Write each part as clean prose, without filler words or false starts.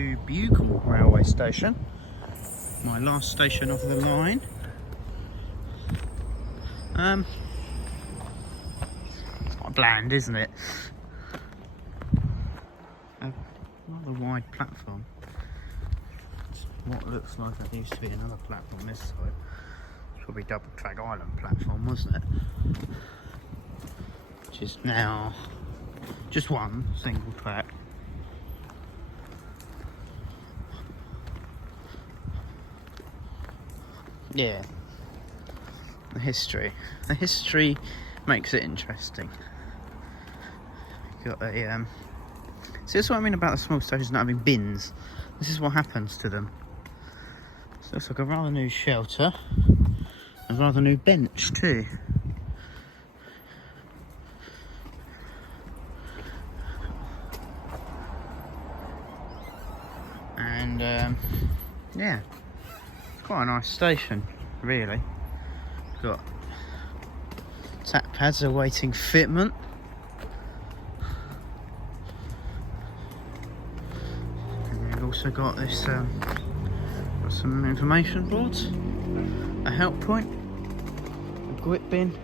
to Bugle Railway Station, my last station of the line. It's quite bland, isn't it? A rather wide platform. It's what looks like there used to be another platform this side. It's probably double track island platform, wasn't it? Which is now just one single track. Yeah, the history makes it interesting. You've got a see, that's what I mean about the small stations not having bins. This is what happens to them. So it's like a rather new shelter, a rather new bench too. And yeah, it's quite a nice station, really. Got tap pads awaiting fitment. And we've also got this, got some information boards, a help point, a grip bin,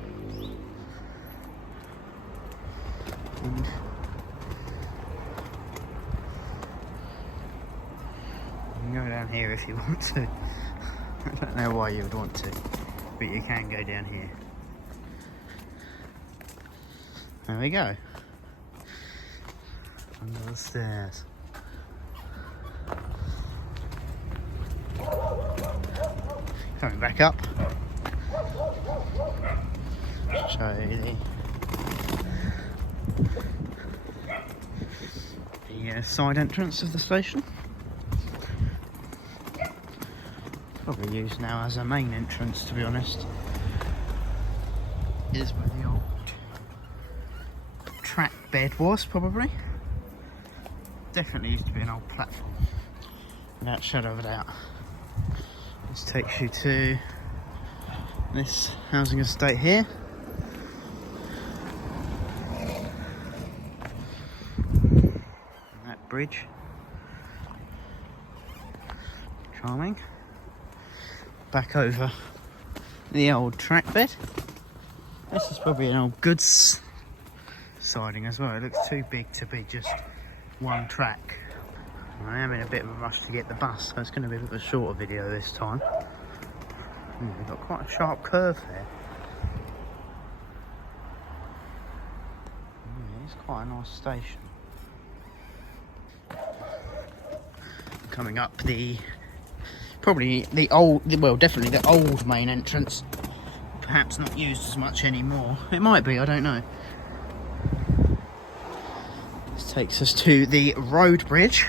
and you can go down here if you want to. I don't know why you would want to, but you can go down here. There we go. Under the stairs. Coming back up. Show you the side entrance of the station. Probably used now as a main entrance, to be honest. Here's where the old track bed was, probably. Definitely used to be an old platform, without shadow of a doubt. This takes you to this housing estate here. And that bridge. Charming. Back over the old track bed. This is probably an old goods siding as well. It looks too big to be just one track. I am in a bit of a rush to get the bus, so it's going to be a bit of a shorter video this time. We've got quite a sharp curve there. It's quite a nice station. Coming up the probably the old, well, definitely the old main entrance. Perhaps not used as much anymore. It might be, I don't know. This takes us to the road bridge.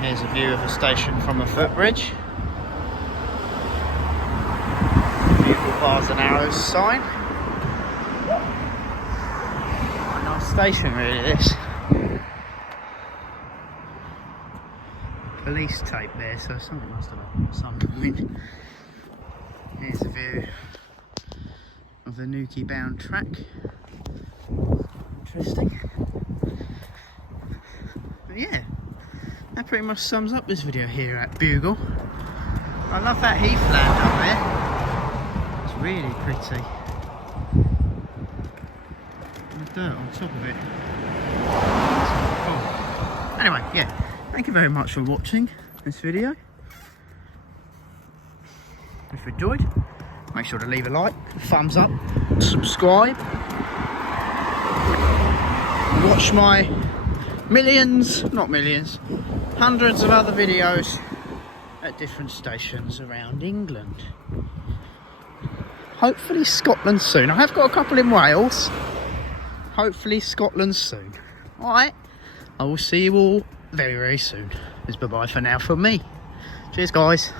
Here's a view of the station from a footbridge. Beautiful bars and arrows sign. Quite a nice station, really, this. Police tape there, so something must have happened at some point. Here's a view of the Newquay bound track. Interesting. But yeah, that pretty much sums up this video here at Bugle. I love that heathland up there. It's really pretty. And the dirt on top of it. Cool. Anyway, yeah. Thank you very much for watching this video. If you enjoyed, make sure to leave a like, thumbs up, subscribe. Watch my hundreds of other videos at different stations around England. Hopefully Scotland soon. I have got a couple in Wales. Hopefully Scotland soon. Alright, I will see you all very, very soon. It's bye-bye for now from me. Cheers, guys.